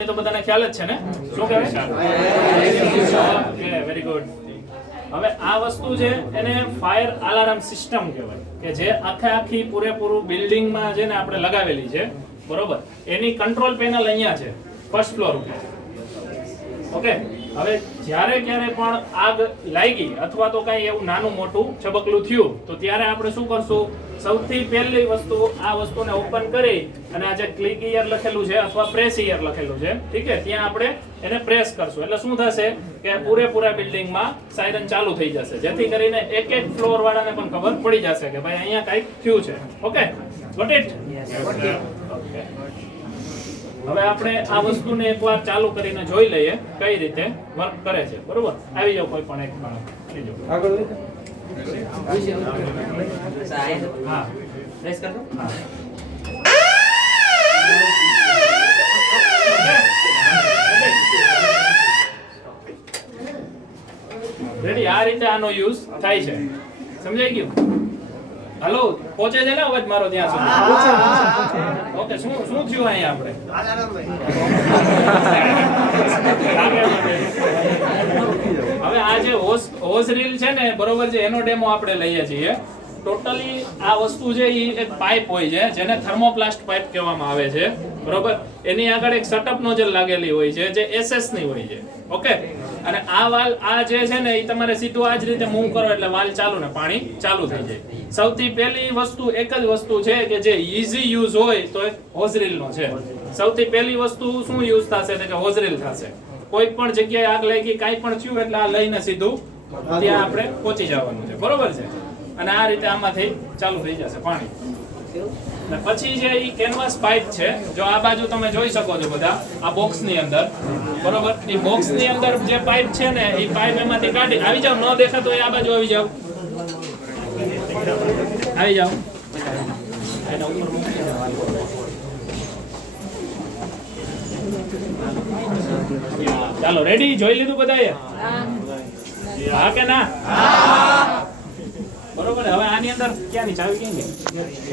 તો બધાને ખ્યાલ જ છે ને શું કહેવાય ઓકે વેરી ગુડ હવે આ વસ્તુ છે એને ફાયર અલાર્મ સિસ્ટમ કહેવાય કે જે આખી પૂરેપૂરું બિલ્ડિંગ માં છે ને આપણે લગાવેલી છે બરોબર એની કંટ્રોલ પેનલ અહીંયા છે ફર્સ્ટ ફ્લોર ઉપર ઓકે હવે જ્યારે ક્યારે પણ આગ લાગી અથવા તો કઈ એવું નાનું મોટું છબકલું થયું તો ત્યારે આપણે શું કરશું સૌથી પહેલી વસ્તુ આ વસ્તુને ઓપન કરી અને આ જે ક્લિક હિયર લખેલું છે અથવા પ્રેસ હિયર લખેલું છે ઠીક છે ત્યાં આપણે એને પ્રેસ કરશું એટલે શું થશે કે પૂરેપૂરા બિલ્ડિંગમાં સાયરન ચાલુ થઈ જશે જેથી કરીને એક એક ફ્લોર વાળાને પણ ખબર પડી જશે કે ભાઈ અહીંયા કંઈક થયું છે ઓકે ગોટ ઇટ ઓકે હવે આપણે આ વસ્તુને એકવાર ચાલુ કરીને જોઈ લઈએ કઈ રીતે વર્ક કરે છે બરોબર આવી જાવ કોઈ પણ એક લીજો આગળ હા પ્રેસ કરો હા રેડી આ રીતે આનો યુઝ થાય છે સમજાઈ ગયું હાલો પહોંચે છે ને અવાજ મારો ત્યાં સુધી ઓકે શું થયું અહીંયા આપણે હવે આ જે હોઝ રીલ છે ને બરોબર છે એનો ડેમો આપણે લઈએ છીએ ટોટલી આ વસ્તુ છે એ એક પાઇપ હોય છે જેને થર્મોપ્લાસ્ટ પાઇપ કહેવામાં આવે છે બરોબર એની આગળ એક સટઅપ નોઝલ લાગેલી હોય છે જે એસએસ ની હોય છે ઓકે અને આ વાલ આ જે છે ને એ તમારે સીધું આ જ રીતે મૂવ કરો એટલે વાલ ચાલુ ને પાણી ચાલુ થઈ જાય સૌથી પહેલી વસ્તુ એક જ વસ્તુ છે કે જે ઈઝી યુઝ હોય તો એક હોઝરીલ નો છે સૌથી પહેલી વસ્તુ શું યુઝ થશે કે હોઝરીલ થશે કોઈ પણ જગ્યાએ આગ લાગી કાંઈ પણ થયું એટલે આ લઈને સીધું ત્યાં આપણે પહોંચી જવાનું છે બરોબર છે અને આ રીતે આમાંથી ચાલુ થઈ જશે પાણી અને પછી જે ઈ કેનવાસ પાઇપ છે જો આ બાજુ તમે જોઈ શકો છો બધા આ બોક્સ ની અંદર બરોબર એ બોક્સ ની અંદર જે પાઇપ છે ને એ પાઇપ એમાંથી કાઢી આવી જાવ ન દેખાતો એ આ બાજુ આવી જાવ એના ઉપર મૂકી ચાલો રેડી જોઈ લીધું બધાએ હા કે ના બરોબર હવે આની અંદર ક્યાંની ચાવી ક્યાં ગઈ